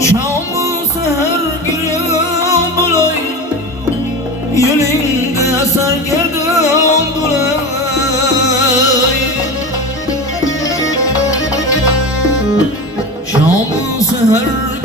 Şam'ı seher giriyorum bulay, yelinde ser girdim bulay. Şam'ı seher